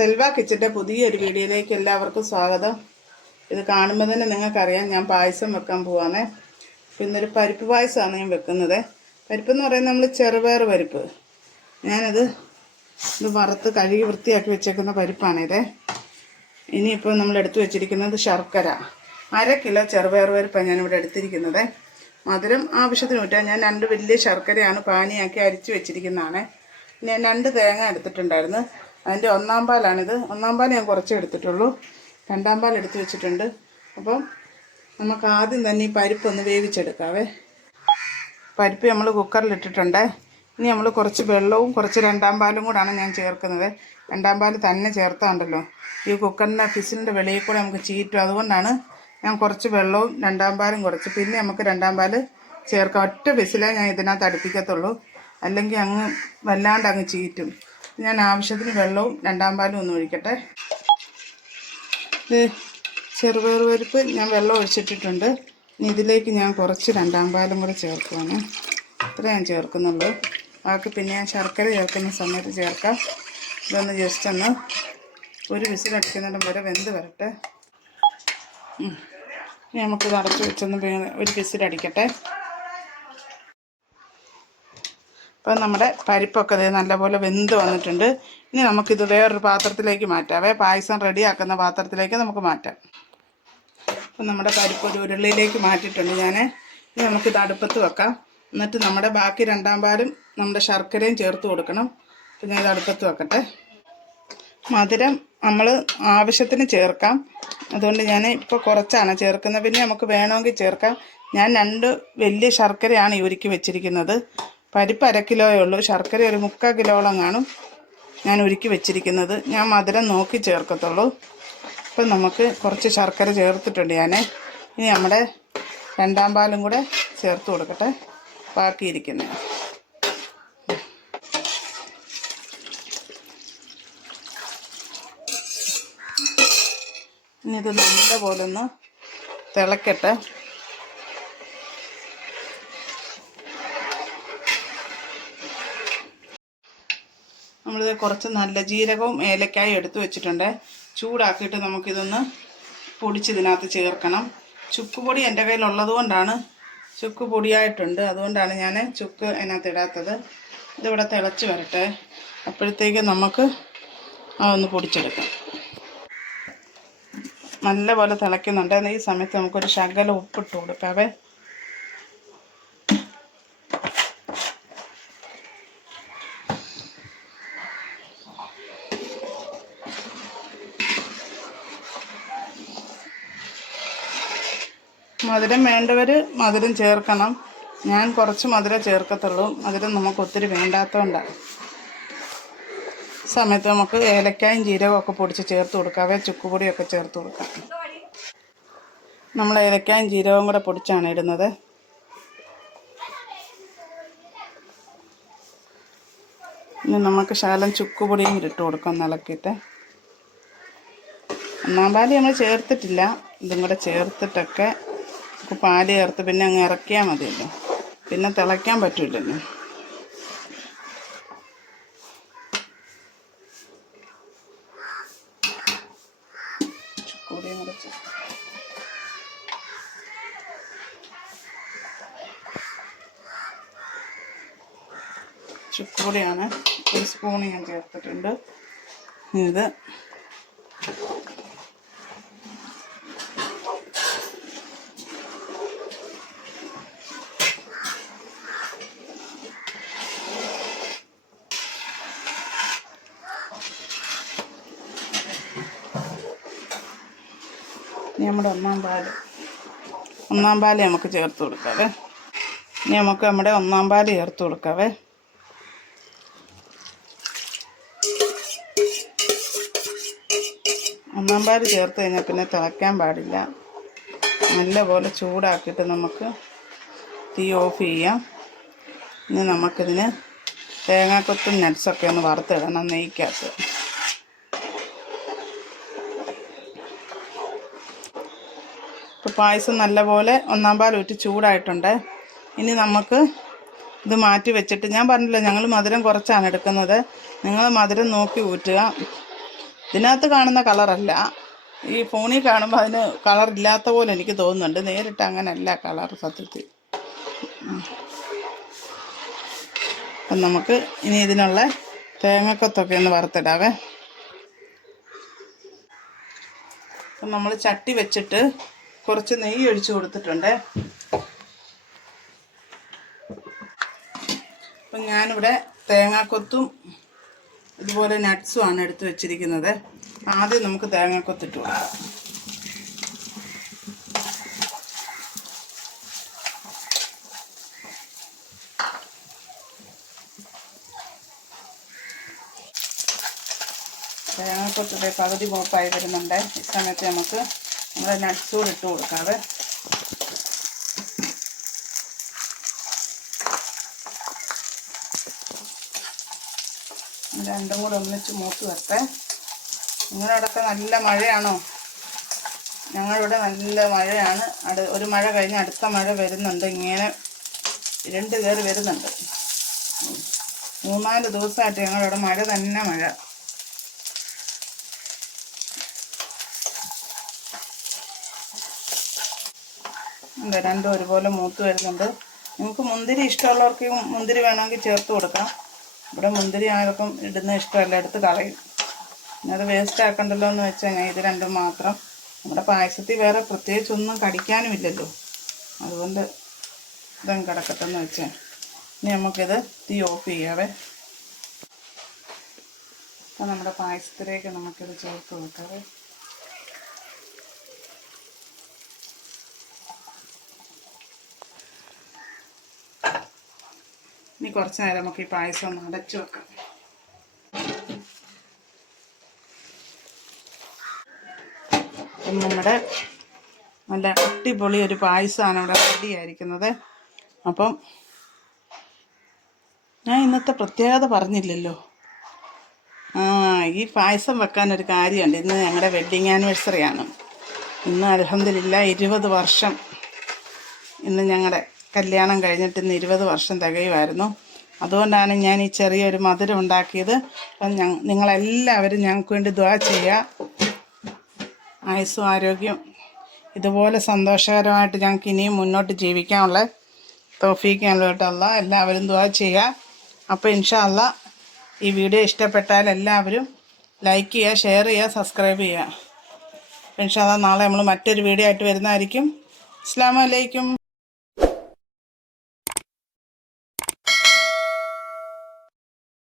സെൽവ കിച്ചൻ്റെ പുതിയൊരു വീഡിയോയിലേക്ക് എല്ലാവർക്കും സ്വാഗതം. ഇത് കാണുമ്പോൾ തന്നെ നിങ്ങൾക്കറിയാം ഞാൻ പായസം വെക്കാൻ പോവാണ്. ഇന്നൊരു പരിപ്പ് പായസമാണ് ഞാൻ വെക്കുന്നത്. പരിപ്പെന്ന് പറയുന്നത് നമ്മൾ ചെറുപയർ പരിപ്പ്. ഞാനത് വറുത്ത് കഴുകി വൃത്തിയാക്കി വെച്ചേക്കുന്ന പരിപ്പാണിത്. ഇനിയിപ്പോൾ നമ്മൾ എടുത്തു വെച്ചിരിക്കുന്നത് ശർക്കര 1/2 കിലോ ചെറുപയർ പരിപ്പാണ് ഞാനിവിടെ എടുത്തിരിക്കുന്നത്. മധുരം ആവശ്യത്തിന് ഊറ്റാൻ ഞാൻ 2 വലിയ ശർക്കരയാണ് പാനിയാക്കി അരിച്ച് വെച്ചിരിക്കുന്നതാണ്. ഞാൻ 2 തേങ്ങ എടുത്തിട്ടുണ്ടായിരുന്നു. അതിൻ്റെ 1-ാം പാലാണിത്. 1-ാം പാൽ ഞാൻ കുറച്ചേ എടുത്തിട്ടുള്ളൂ. 2-ാം പാൽ എടുത്ത് വെച്ചിട്ടുണ്ട്. അപ്പം നമുക്ക് ആദ്യം തന്നെ ഈ പരിപ്പൊന്ന് വേവിച്ചെടുക്കാവേ. പരിപ്പ് നമ്മൾ കുക്കറിലിട്ടിട്ടുണ്ട്. ഇനി നമ്മൾ കുറച്ച് വെള്ളവും കുറച്ച് 2-ാം പാലും കൂടാണ് ഞാൻ ചേർക്കുന്നത്. 2-ാം പാൽ തന്നെ ചേർത്താണ്ടല്ലോ ഈ കുക്കറിൻ്റെ ഫിസിലിൻ്റെ വെളിയിൽ കൂടെ നമുക്ക് ചീറ്റും. അതുകൊണ്ടാണ് ഞാൻ കുറച്ച് വെള്ളവും 2-ാം പാലും കുറച്ച്. പിന്നെ നമുക്ക് 2-ാം പാൽ ചേർക്കാം. ഒറ്റ ഫിസിലേ ഞാൻ ഇതിനകത്ത് അടുപ്പിക്കത്തുള്ളൂ, അല്ലെങ്കിൽ അങ്ങ് വല്ലാണ്ട് അങ്ങ് ചീറ്റും. ഞാൻ ആവശ്യത്തിന് വെള്ളവും 2-ാം പാലും ഒന്ന് ഒഴിക്കട്ടെ. ഇത് ചെറുപയർ പരിപ്പ് ഞാൻ വെള്ളം ഒഴിച്ചിട്ടിട്ടുണ്ട്. ഇനി ഇതിലേക്ക് ഞാൻ കുറച്ച് 2-ാം പാലും കൂടെ ചേർക്കുവാണ്. ഇത്ര ഞാൻ ചേർക്കുന്നുള്ളൂ. ബാക്കി പിന്നെ ഞാൻ ശർക്കര ചേർക്കുന്ന സമയത്ത് ചേർക്കാം. ഇതൊന്ന് ജസ്റ്റ് ഒന്ന് ഒരു വിസിലടിക്കുന്നിടം വരെ വെന്ത് വരട്ടെ. ഇനി നമുക്കിത് അടച്ച് വെച്ചൊന്ന് ഒരു വിസിലടിക്കട്ടെ. അപ്പം നമ്മുടെ പരിപ്പൊക്കെ നല്ലപോലെ വെന്ത് വന്നിട്ടുണ്ട്. ഇനി നമുക്കിത് വേറൊരു പാത്രത്തിലേക്ക് മാറ്റാവേ. പായസം റെഡിയാക്കുന്ന പാത്രത്തിലേക്ക് നമുക്ക് മാറ്റാം. അപ്പം നമ്മുടെ പരിപ്പ് ഒരു ഉരുളിയിലേക്ക് മാറ്റിയിട്ടുണ്ട് ഞാൻ. ഇനി നമുക്കിത് അടുപ്പത്ത് വെക്കാം. എന്നിട്ട് നമ്മുടെ ബാക്കി 2-ാം പാലും നമ്മുടെ ശർക്കരയും ചേർത്ത് കൊടുക്കണം. അപ്പം ഞാൻ ഇത് അടുപ്പത്ത് വെക്കട്ടെ. മധുരം നമ്മൾ ആവശ്യത്തിന് ചേർക്കാം. അതുകൊണ്ട് ഞാൻ ഇപ്പോൾ കുറച്ചാണ് ചേർക്കുന്നത്. പിന്നെ നമുക്ക് വേണമെങ്കിൽ ചേർക്കാം. ഞാൻ 2 വലിയ ശർക്കരയാണ് ഈ ഉരുക്കി വെച്ചിരിക്കുന്നത്. പരിപ്പ് 1/2 കിലോയേ ഉള്ളൂ. ശർക്കര ഒരു 3/4 കിലോളം കാണും ഞാൻ ഉരുക്കി വെച്ചിരിക്കുന്നത്. ഞാൻ മധുരം നോക്കി ചേർക്കത്തുള്ളൂ. അപ്പം നമുക്ക് കുറച്ച് ശർക്കര ചേർത്തിട്ടുണ്ട് ഞാൻ. ഇനി നമ്മുടെ 2-ാം പാലും കൂടെ ചേർത്ത് കൊടുക്കട്ടെ. ബാക്കിയിരിക്കുന്നത് ഇനി ഇത് നല്ലപോലെ ഒന്ന് തിളക്കട്ടെ. നമ്മളിത് കുറച്ച് നല്ല ജീരകവും ഏലക്കായും എടുത്ത് വെച്ചിട്ടുണ്ട്. ചൂടാക്കിയിട്ട് നമുക്കിതൊന്ന് പൊടിച്ചിതിനകത്ത് ചേർക്കണം. ചുക്ക് പൊടി എൻ്റെ കയ്യിലുള്ളത് കൊണ്ടാണ്, ചുക്ക് പൊടിയായിട്ടുണ്ട്, അതുകൊണ്ടാണ് ഞാൻ ചുക്ക് അതിനകത്ത് ഇടാത്തത്. ഇതിവിടെ തിളച്ച് വരട്ടെ. അപ്പോഴത്തേക്ക് നമുക്ക് അതൊന്ന് പൊടിച്ചെടുക്കാം. നല്ലപോലെ തിളയ്ക്കുന്നുണ്ട്. ഈ സമയത്ത് നമുക്കൊരു ശകലം ഉപ്പിട്ട് കൊടുക്കാവേ. മധുരം വേണ്ടവർ മധുരം ചേർക്കണം. ഞാൻ കുറച്ച് മധുരം ചേർക്കത്തുള്ളൂ. മധുരം നമുക്ക് ഒത്തിരി വേണ്ടാത്തതുകൊണ്ടാണ്. സമയത്ത് നമുക്ക് ഏലക്കായും ജീരകമൊക്കെ പൊടിച്ച് ചേർത്ത് കൊടുക്കാവേ. ചുക്കുപൊടിയൊക്കെ ചേർത്ത് കൊടുക്കാം. നമ്മൾ ഏലക്കായും ജീരകവും കൂടെ പൊടിച്ചാണ് ഇടുന്നത്. ഇനി നമുക്ക് ശകലം ചുക്കുപൊടിയും ഇട്ട് കൊടുക്കാം ഇളക്കിയിട്ട്. 1-ാം പാല് നമ്മൾ ചേർത്തിട്ടില്ല. ഇതും കൂടെ ചേർത്തിട്ടൊക്കെ പാല് ചേർത്ത് പിന്നെ അങ്ങ് ഇറക്കിയാൽ മതിയല്ലോ. പിന്നെ തിളയ്ക്കാൻ പറ്റില്ലല്ലോ. ചുക്കുപൊടിയും കൂടെ ചുക്കുപൊടിയാണ് 1 സ്പൂൺ ഞാൻ ചേർത്തിട്ടുണ്ട്. ഇത് നമ്മുടെ 1-ാം പാല് നമുക്ക് ചേർത്ത് കൊടുക്കാവേ. ഇനി നമുക്ക് നമ്മുടെ 1-ാം പാല് ചേർത്ത് കൊടുക്കാവേ. ഒന്നാം പാല് ചേർത്ത് കഴിഞ്ഞാൽ പിന്നെ തിളയ്ക്കാൻ പാടില്ല. നല്ലപോലെ ചൂടാക്കിയിട്ട് നമുക്ക് തീ ഓഫ് ചെയ്യാം. ഇനി നമുക്കിതിന് തേങ്ങാക്കൊത്തും നട്ട്സൊക്കെ ഒന്ന് വറുത്തിടണം നെയ്ക്കകത്ത്. ഇപ്പോൾ പായസം നല്ലപോലെ 1-ാം പാൽ ഊറ്റി ചൂടായിട്ടുണ്ട്. ഇനി നമുക്ക് ഇത് മാറ്റി വെച്ചിട്ട്, ഞാൻ പറഞ്ഞില്ല ഞങ്ങൾ മധുരം കുറച്ചാണ് എടുക്കുന്നത്. നിങ്ങൾ മധുരം നോക്കി ഊറ്റുക. ഇതിനകത്ത് കാണുന്ന കളറല്ല, ഈ ഫോണിൽ കാണുമ്പോൾ അതിന് കളറില്ലാത്ത പോലെ എനിക്ക് തോന്നുന്നുണ്ട്. നേരിട്ട് അങ്ങനെയല്ല കളർ സത്യത്തിൽ. അപ്പം നമുക്ക് ഇനി ഇതിനുള്ള തേങ്ങക്കൊത്തൊക്കെ ഒന്ന് വറുത്തിടാവേ. അപ്പം നമ്മൾ ചട്ടി വെച്ചിട്ട് കുറച്ച് നെയ്യ് ഒഴിച്ച് കൊടുത്തിട്ടുണ്ട്. അപ്പം ഞാനിവിടെ തേങ്ങാക്കൊത്തും ഇതുപോലെ നട്ട്സുമാണ് എടുത്ത് വെച്ചിരിക്കുന്നത്. ആദ്യം നമുക്ക് തേങ്ങാക്കൊത്തിട്ട് കൊടുക്കാം. തേങ്ങാക്കൊത്തിൻ്റെ പകുതി മൂപ്പായി വരുന്നുണ്ട്. ഈ സമയത്ത് നമുക്ക് നമ്മുടെ നട്ട്സ് കൂടെ ഇട്ട് കൊടുക്കാതെ. രണ്ടും കൂടെ ഒന്നിച്ച് മൂത്ത് വരട്ടെ. നിങ്ങളവിടെയൊക്കെ നല്ല മഴയാണോ? ഞങ്ങളിവിടെ നല്ല മഴയാണ്. ഒരു മഴ കഴിഞ്ഞ് അടുത്ത മഴ വരുന്നുണ്ട്. ഇങ്ങനെ 2 കയറി വരുന്നുണ്ട്. 3-4 ദിവസമായിട്ട് ഞങ്ങളിവിടെ മഴ തന്നെ മഴ. രണ്ടും ഒരുപോലെ മൂത്ത് വരുന്നുണ്ട്. നിങ്ങൾക്ക് മുന്തിരി ഇഷ്ടമുള്ളവർക്ക് മുന്തിരി വേണമെങ്കിൽ ചേർത്ത് കൊടുക്കാം. ഇവിടെ മുന്തിരി ആർക്കും ഇടുന്ന ഇഷ്ടമല്ല, എടുത്ത് കളയും. പിന്നെ അത് വേസ്റ്റ് ആക്കണ്ടല്ലോ എന്ന് വെച്ചാൽ ഞാൻ ഇത് രണ്ടും മാത്രം. നമ്മുടെ പായസത്തിൽ വേറെ പ്രത്യേകിച്ചൊന്നും കടിക്കാനും ഇല്ലല്ലോ, അതുകൊണ്ട് ഇതങ്ങ് കിടക്കട്ടെന്ന് വെച്ചാൽ. ഇനി നമുക്കിത് തീ ഓഫ് ചെയ്യാവേ. അപ്പം നമ്മുടെ പായസത്തിലേക്ക് നമുക്കിത് ചേർത്ത് കൊടുക്കാവേ. ഇനി കുറച്ച് നേരം നമുക്ക് ഈ പായസം ഒന്ന് അടച്ചു വെക്കാം. അപ്പം നമ്മുടെ നല്ല അടിപൊളി ഒരു പായസമാണ് ഇവിടെ റെഡി ആയിരിക്കുന്നത്. അപ്പം ഞാൻ ഇന്നത്തെ പ്രത്യേകത പറഞ്ഞില്ലല്ലോ. ഈ പായസം വെക്കാനൊരു കാര്യമുണ്ട്. ഇന്ന് ഞങ്ങളുടെ വെഡ്ഡിങ് ആനിവേഴ്സറിയാണ്. ഇന്ന് അൽഹംദുലില്ലാ 20 വർഷം. ഇന്ന് ഞങ്ങളുടെ കല്യാണം കഴിഞ്ഞിട്ട് ഇന്ന് 20 വർഷം തികയുമായിരുന്നു. അതുകൊണ്ടാണ് ഞാൻ ഈ ചെറിയൊരു മധുരം ഉണ്ടാക്കിയത്. അപ്പം നിങ്ങളെല്ലാവരും ഞങ്ങൾക്ക് വേണ്ടി ദുആ ചെയ്യുക. ആയുസ്സും ആരോഗ്യം ഇതുപോലെ സന്തോഷകരമായിട്ട് ഞങ്ങൾക്ക് ഇനിയും മുന്നോട്ട് ജീവിക്കാനുള്ള തൗഫീഖ് അല്ലാഹ് എല്ലാവരും ദുആ ചെയ്യുക. അപ്പോൾ ഇൻഷാ അല്ലാഹ് ഈ വീഡിയോ ഇഷ്ടപ്പെട്ടാൽ എല്ലാവരും ലൈക്ക് ചെയ്യുക, ഷെയർ ചെയ്യുക, സബ്സ്ക്രൈബ് ചെയ്യുക. ഇൻഷാ അല്ലാഹ് നാളെ നമ്മൾ മറ്റൊരു വീഡിയോ ആയിട്ട് വരുന്നതായിരിക്കും. അസ്സലാമു അലൈക്കും.